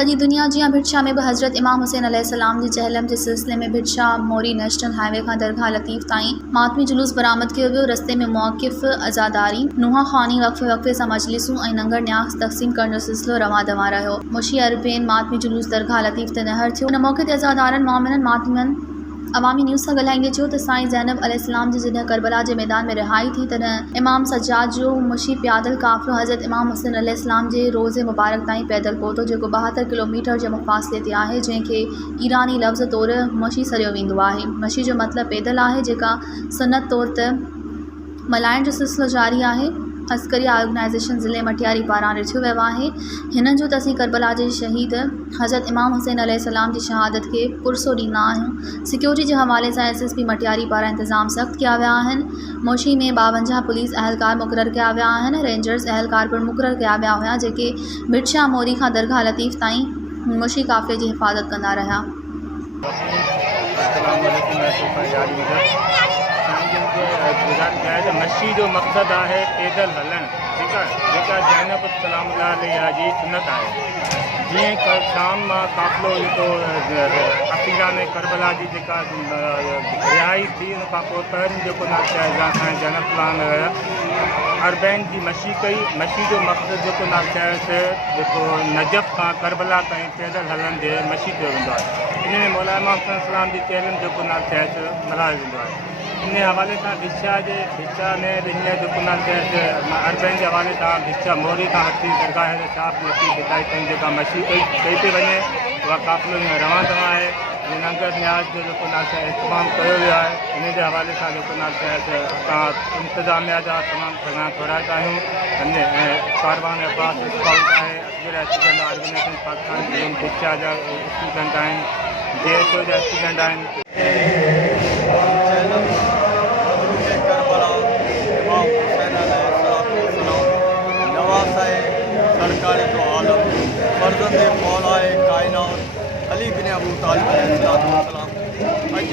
सॼी दुनिया जीअं भिटशा में भी हज़रत इमाम हुसैन अलैहिस्सलाम जी चहलम के सिलसिले में भिटशा मोरी नेशनल हाईवे का दरगाह लतीफ़ ताईं मातमी जुलूस बरामद किया वियो। रस्ते में मौक़िफ़ अज़ादारी नुहा ख़ानी वक़्फ़े सां मजलिसूं ऐं लंगर न्यास तक़सीम करण जो सिलसिलो रवां दवां रहियो। मुशी अरबेन मातमी जुलूस दरगाह लतीफ़ ते नहर थियो। इन मौक़े ते अज़ादारनि मोमिननि मातमियन अवामी न्यूज़ सां ॻाल्हाईंदे चयो त साईं ज़ैनब अलैहिस्सलाम जी जॾहिं करबला जे मैदान में रिहाई थी तॾहिं इमाम सज्जाद जो मुशी प्यादल काफ़िलो हज़रत इमाम हुसैन अलैहिस्सलाम जे रोज़े मुबारक ताईं पैदल पहुतो, जेको 72 किलोमीटर जे मुफ़ासिले ते आहे, जंहिंखे ईरानी लफ़्ज़ तौर मशी सॾियो वेंदो आहे। मशी जो मतिलबु पैदल आहे, जेका सुन्नत तौर ते मल्हाइण जो सिलसिलो जारी आहे। अस्करी ऑर्गेनाइज़ेशन ज़िले मटियारी पारां ॾिठो वियो आहे। हिननि जो तसीं करबला जे शहीद हज़रत इमाम हुसैन अलैहिस्सलाम जी शहादत के पुरसो ॾींदा आहियूं। सिक्योरिटी के हवाले से SSP मटियारी पारां इंतज़ाम सख़्त किया विया आहिनि। मोशी में 52 पुलिस अहलकार मुक़रर किया विया आहिनि। रेंजर्स अहलकार पिणु मुक़रर किया विया हुआ, जेके भिटशा मोरी खां दरगाह लतीफ़ ताईं मुशी काफ़िले जी हिफ़ाज़त कंदा रहिया। मशी जो मक़सद है पैदल हलन, ठीक है, जेका ज़ैनब सलामुल्लाह अलैहा जी सुन्नत है। जीअं शाम मां काफ़िलो तो असीरा में करबला जी जेका रिहाई थी, उन खां पोइ पहिरियों जेको नाश्ता आहे साईं ज़ैनब सलाम अरबैन की मशी कई। मशी जो मक़सद जेको नाश्ता आहे जेको नजफ़ खां करबला ताईं पैदल हलन जे मशी कयो वेंदो आहे। इन में मौला इमाम सलाम जी चहलम जेको नाश्ता आहे मल्हायो वेंदो आहे। इन हवाले सां भिटशा में इन जेको नाश्ता आहे अरबैन के हवाले सां भिटशा मोरी खां वठी दरगाह साफ़ लतीफ़ हिदायत ताईं जेका मशी कई थी वञे, उहा काफ़िलो हीअं रवां दवां आहे। लंगर न्याज जो जेको नाश्ता इस्तेमालु कयो वियो आहे, इन जे हवाले सां जेको नाश्ता आहे असां इंतिज़ामिया जा तमामु घणा थोराइता आहियूं। ऐं कारवान अब्बास स्काउट आहे, असगर स्टूडेंट ऑर्गेनाइज़ेशन पाकिस्तान जी भिटशा जा स्टूडेंट आहिनि, JSO जा स्टूडेंट आहिनि। सरकार तो आलम फर्जंदे मौलाए कायनात अली बिन अबू तालिब अलैहिस्सलाम अज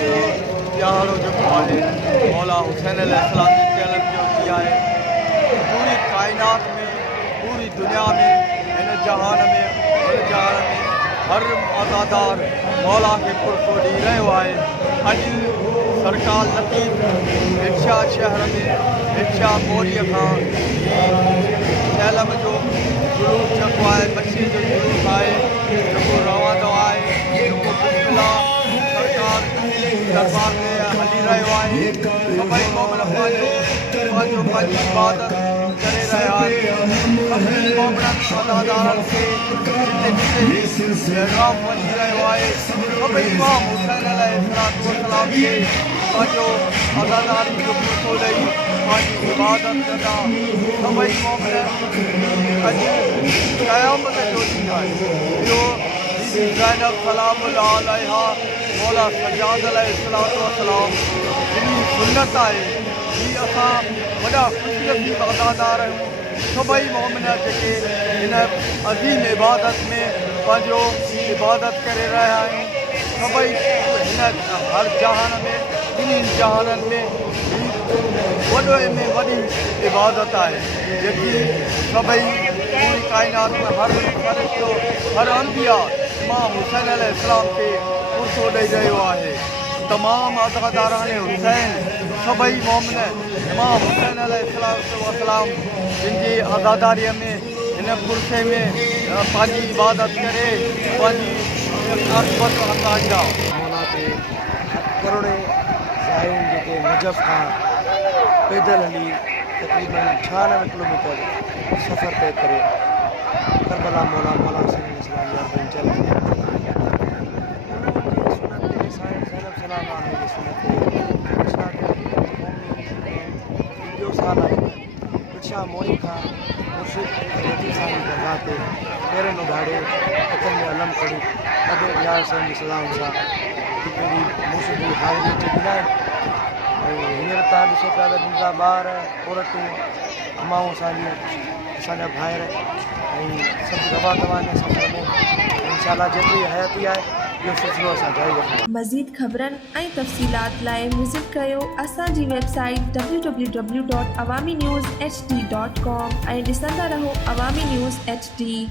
प्यारो जेको आहे मौला हुसैन अलैहिस्सलाम जी चहलम जो ॾींहुं आहे। पूरी कायनात में, पूरी दुनिया में, इन जहान में हर अज़ादार मौला के पुरसो ॾेई रहियो आहे। अॼु सरकार लतीफ़ भिटशा शहर में भिटशा मोरीअ खां चहलम जो जुलूस जेको आहे, मशी जो जुलूस आहे, जेको रवानो आहे, जेको बिस्मिल्लाह सरकार दरबार में हली रहियो आहे। सभई मोमिन पंहिंजी इबादत करे रहिया आहिनि। सभिनी मोमिननि अज़ादारनि खे जिते पैगाम वञी रहियो आहे। सभई इमाम हुसैन अलैहिस्सलाम खे पंहिंजो अज़ादारी जो पुरसो ॾेई पंहिंजी इबादत कंदा। सभई मोमिन अॼु क़यामत जो ॾींहुं आहे। इहो ज़ैनब सलामुल्लाह अलैहा मौला सज्जाद अलैहिस्सलाम जी सुन्नत आहे। हीअ असां वॾा ख़ुशनसीब अज़ादार आहियूं। सभई मोमिन जेके हिन अज़ीम इबादत में पंहिंजो इबादत करे रहिया आहियूं। सभई हिन हर जहान में, ॿिन्हिनि जहाननि में वॾे में वॾी इबादत आहे, जेकी सभई पूरी कायनात में हर फ़रिश्तो, हर अंबिया इमाम हुसैन अलैहिस्सलाम खे पुरसो ॾेई रहियो आहे। तमामु अज़ादारान हुसैन सभई मोमिन इमाम हुसैन अलैहिस्सलाम जिनकी अज़ादारीअ में हिन पुरसे में पंहिंजी इबादत करे पंहिंजी आख़िरत हटाईंदा। मौला ते करोड़े ज़ाहिन जेके नजफ़ खां पैदल हली तक़रीबन 96 किलोमीटर सफ़र तय करे करबला मौला हुसैन अलैहिस्सलाम जा चल भिटशा मोरी खां मुर्शिद लतीफ़ साईं दरगाह ते पेरनि उघाड़े हथनि में अलम खणी अबे यार साईं जी सलाम सां हिकिड़ी मुर्शिद जी हाज़िरी ॾींदा आहिनि। ऐं हींअर तव्हां ॾिसो पिया त मुंहिंजा ॿार औरतूं अमाऊं असांजा भाइर ऐं सभु दवा दवाने सफ़र में इंशाअल्लाह जेतिरी हयाती आहे इहो सिलसिलो असां जारी रखूं। मज़ीद ख़बरनि ऐं तफ़सीलात लाइ विज़िट कयो असांजी वेबसाइट www.awamiNewsHD.com ऐं ॾिसंदा रहो अवामी न्यूज़ HD।